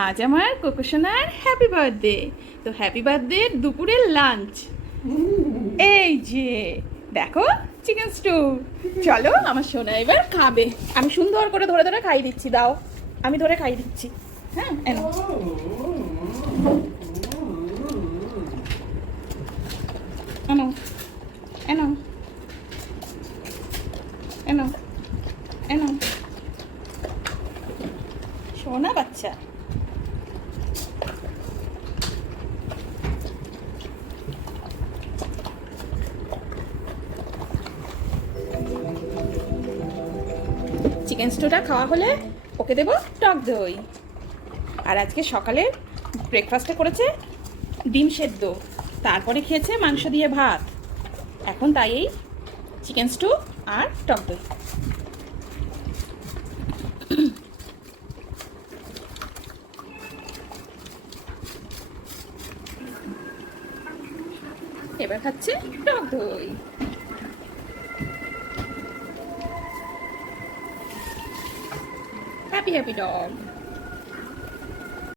আজ আমার কোকোসোনার happy birthday. তো হ্যাপি বার্থডে দুপুরের লাঞ্চ এই যে দেখো, চিকেন স্টু। চলো আমার সোনা এবার খাবে। আমি সুন্দর করে ধরে ধরে খাইয়ে দিচ্ছি, দাও আমি ধরে খাইয়ে দিচ্ছি। হ্যাঁ এনো এনো এনো এনো এনো সোনা বাচ্চা। চিকেন স্টুটা খাওয়া হলে ওকে দেবো টক দই। আর আজকে সকালে ব্রেকফাস্টে করেছে ডিম সেদ্ধ, তারপরে খেয়েছে মাংস দিয়ে ভাত। এখন তাই এই চিকেন স্টু আর টক দই। এবার খাচ্ছে টক দই। Happy happy dog.